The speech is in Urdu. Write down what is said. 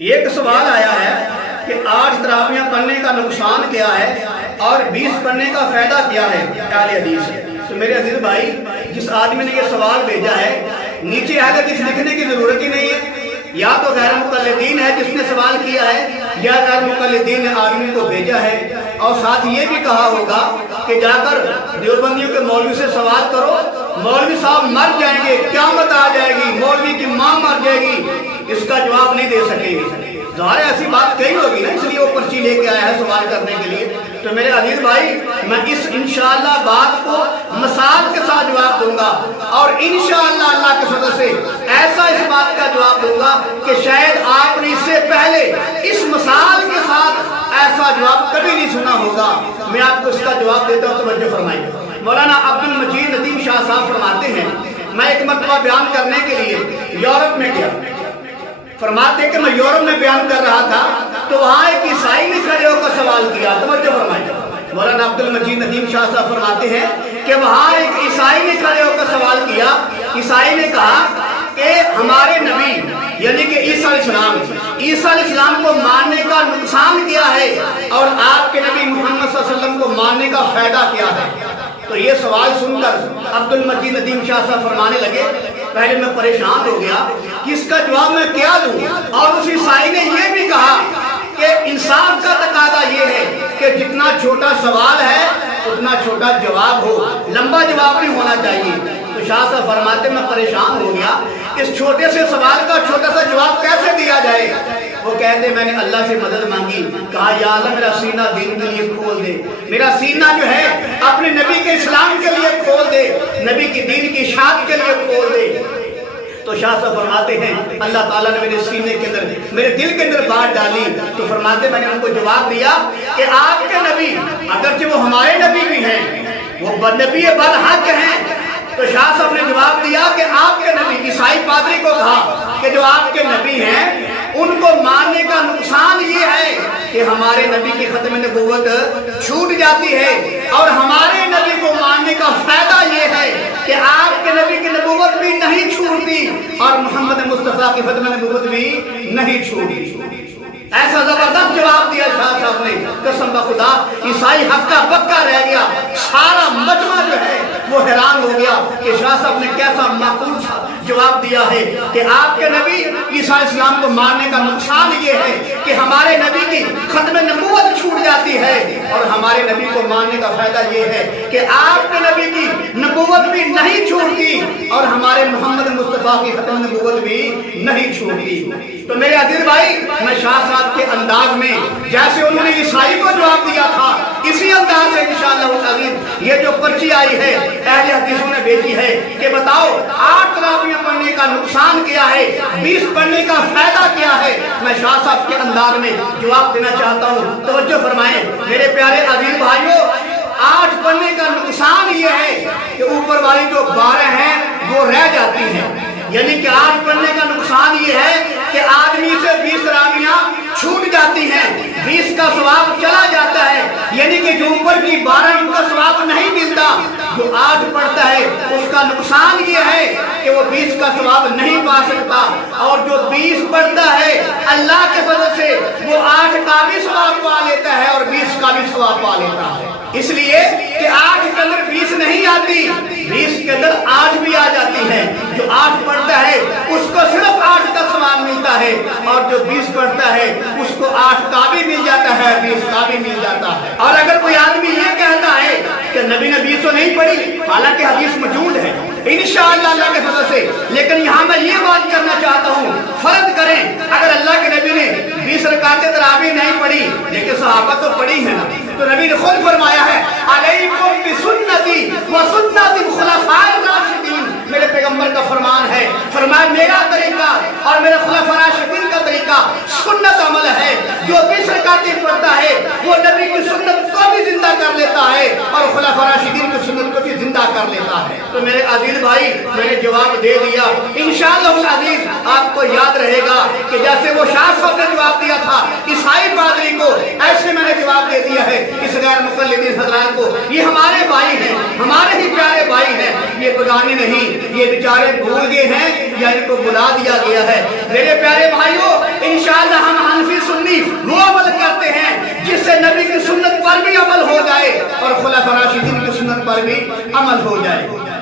ایک سوال آیا ہے کہ 8 تراویحیں پڑھنے کا نقصان کیا ہے اور 20 پڑھنے کا فائدہ کیا ہے اہل حدیث سے۔ تو میرے عزیز بھائی، جس آدمی نے یہ سوال بھیجا ہے نیچے اہل حدیث لکھنے کی ضرورت ہی نہیں ہے، یا تو غیر مقلدین ہے جس نے سوال کیا ہے، یا غیر مقلدین نے آدمی کو بھیجا ہے۔ اور ساتھ یہ بھی کہا ہوگا کہ جا کر دیوبندیوں کے مولوی سے سوال کرو، مولوی صاحب مر جائیں گے، قیامت آ جائے گی، مولوی کی ماں مر جائے گی، اس کا جواب نہیں دے سکیں گے۔ ظاہر ایسی بات کہی ہوگی نا، اس لیے وہ پرچی لے کے آیا ہے سوال کرنے کے لیے۔ تو میرے عزیز بھائی، میں اس انشاءاللہ بات کو مثال کے ساتھ جواب دوں گا، اور انشاءاللہ اللہ کے فضل سے ایسا اس بات کا جواب دوں گا کہ شاید آپ نے اس سے پہلے اس مثال کے ساتھ ایسا جواب کبھی نہیں سنا ہوگا۔ میں آپ کو اس کا جواب دیتا ہوں، توجہ فرمائیے۔ مولانا عبد المجید ندیم شاہ صاحب فرماتے ہیں، میں ایک مرتبہ بیان کرنے کے لیے یورپ میں گیا۔ فرماتے ہیں کہ میں یورپ میں بیان کر رہا تھا تو وہاں ایک عیسائی نے کھڑے ہو کر سوال کیا، توجہ فرمائیے۔ مولانا عبد المجید ندیم شاہ صاحب فرماتے ہیں کہ وہاں ایک عیسائی نے کھڑے ہو کر سوال کیا۔ عیسائی نے کہا کہ ہمارے نبی یعنی کہ عیسیٰ علیہ السلام کو ماننے کا نقصان کیا ہے اور آپ کے نبی محمد صلی اللہ علیہ وسلم کو ماننے کا فائدہ کیا ہے۔ تو یہ سوال سن کر عبد المجید ندیم شاہ صاحب فرمانے لگے، پہلے میں پریشان ہو گیا کہ اس کا جواب میں کیا دوں، اور اس عیسائی نے یہ بھی کہا کہ انصاف کا تقاضا یہ ہے کہ جتنا چھوٹا سوال ہے اتنا چھوٹا جواب ہو، لمبا جواب نہیں ہونا چاہیے۔ تو شاہ صاحب فرماتے میں پریشان ہو گیا، اس چھوٹے سے سوال کا چھوٹا سا جواب کیسے دیا جائے۔ وہ کہتے میں نے اللہ سے مدد مانگی، کہا یا اللہ میرا سینہ دین کے لیے کھول دے، میرا سینہ جو ہے اپنے نبی کے اسلام کے لیے کھول دے، نبی کی دین کی اشاعت کے لیے کھول دے۔ تو شاہ صاحب فرماتے ہیں اللہ تعالیٰ نے میرے سینے کے اندر، میرے دل کے اندر بات ڈالی۔ تو فرماتے میں نے ان کو جواب دیا کہ آپ کے نبی اگرچہ وہ ہمارے نبی بھی ہیں، وہ نبی برحق ہیں، تو شاہ صاحب نے جواب دیا کہ آپ کے نبی، عیسائی پادری کو کہا کہ جو آپ کے نبی ہیں ان کو ماننے کا نقصان یہ ہے کہ ہمارے نبی کی ختم نبوت چھوٹ جاتی ہے، اور ہمارے نبی کو ماننے کا فائدہ یہ ہے کہ آپ کے نبی کی نبوت بھی نہیں چھوٹتی اور محمد مصطفیٰ کی ختم نبوت بھی نہیں چھوٹتی۔ ایسا زبردست جواب دیا شاہ صاحب نے، قسم بخدا عیسائی حق کا پکا رہ گیا، سارا مجمع جو ہے وہ حیران ہو گیا کہ شاہ صاحب نے کیسا معقول جواب دیا ہے کہ آپ کے نبی عیسیٰ علیہ السلام کو ماننے کا نقصان یہ ہے کہ ہمارے نبی کی ختم نبوت چھوٹ جاتی ہے، اور ہمارے نبی کو ماننے کا فائدہ یہ ہے کہ آپ کے نبی کی نبوت بھی نہیں چھوٹتی اور ہمارے محمد مصطفیٰ کی ختم نبوت بھی نہیں چھوٹتی۔ تو میرے عزیز بھائی، میں شاہ صاحب کے انداز میں جیسے انہوں نے عیسائی کو جواب دیا تھا، اسی انداز سے انشاءاللہ العزیز یہ جو پرچی آئی ہے اہل حدیثوں نے بھیجی ہے کہ بتاؤ 8 تراویحیں پڑھنے کا نقصان کیا ہے، 20 پڑھنے کا فائدہ کیا ہے، میں شاہ صاحب کے انداز میں جواب دینا چاہتا ہوں، توجہ فرمائیں میرے پیارے عزیز بھائیوں۔ 8 پڑھنے کا نقصان یہ ہے کہ اوپر والی جو 12 ہیں وہ رہ جاتی ہیں، یعنی کہ 8 پڑھنے کا نقصان یہ ہے کہ آدمی سے 20 تراویحیں چھوٹ جاتی ہیں، 20 کا ثواب چلا جاتا ہے، یعنی کہ جو اوپر کی 12 ان کا ثواب نہیں ملتا، جو 8 پڑھتا ہے اس کا نقصان یہ ہے کہ وہ 20 کا ثواب نہیں پا سکتا، اور جو 20 پڑھتا ہے اللہ کے فضل سے وہ 8 کا بھی ثواب پا لیتا ہے اور 20 کا بھی ثواب پا لیتا ہے۔ اس لیے کہ 8 کے اندر 20 نہیں آتی، 20 کے اندر 8 بھی آ جاتی ہے۔ جو 8 پڑھتا ہے اس کو صرف 8 کا ثواب ملتا ہے، اور جو 20 پڑھتا ہے اس کو 8 کا بھی مل جاتا ہے، 20 کا بھی مل جاتا ہے۔ اور اگر کوئی آدمی یہ کہتا ہے کہ نبی نے 20 تو نہیں پڑھی، حالانکہ حدیث موجود ہے انشاءاللہ اللہ کے فضل سے، لیکن یہاں میں یہ بات کرنا چاہتا ہوں، فرض کریں اگر اللہ کے نبی نے 20 رکعتیں تراویح نہیں پڑھی لیکن صحابہ تو پڑھی ہے نا، تو نبی نے خود فرمایا ہے علیکم بسنتی وسنت الخلفاء الراشدین، میرے پیغمبر کا فرمان ہے، فرمایا میرا طریقہ اور میرے خلفاء راشدین کا طریقہ سنت عمل ہے۔ جو 20 رکعتیں پڑھتا ہے وہ نبی کی سنت کو بھی زندہ کر لیتا ہے اور خلفاء راشدین کی سنت کو بھی زندہ کر لیتا ہے۔ تو میرے عزیز بھائی، میں نے جواب دے دیا، انشاءاللہ العزیز آپ کو یاد رہے گا کہ جیسے وہ شاہ صاحب نے جواب دیا تھا عیسائی پادری کو، ایسے میں نے جواب دے دیا ہے اس غیر مقلدین حضرات کو۔ یہ ہمارے بھائی ہیں، ہمارے ہی پیارے بھائی ہیں، یہ بگانے نہیں، یہ بیچارے بھول گئے ہیں یا ان کو بلا دیا گیا ہے۔ میرے پیارے بھائیوں، انشاءاللہ ہم اور خلفاء راشدین کی سنت پر بھی عمل ہو جائے.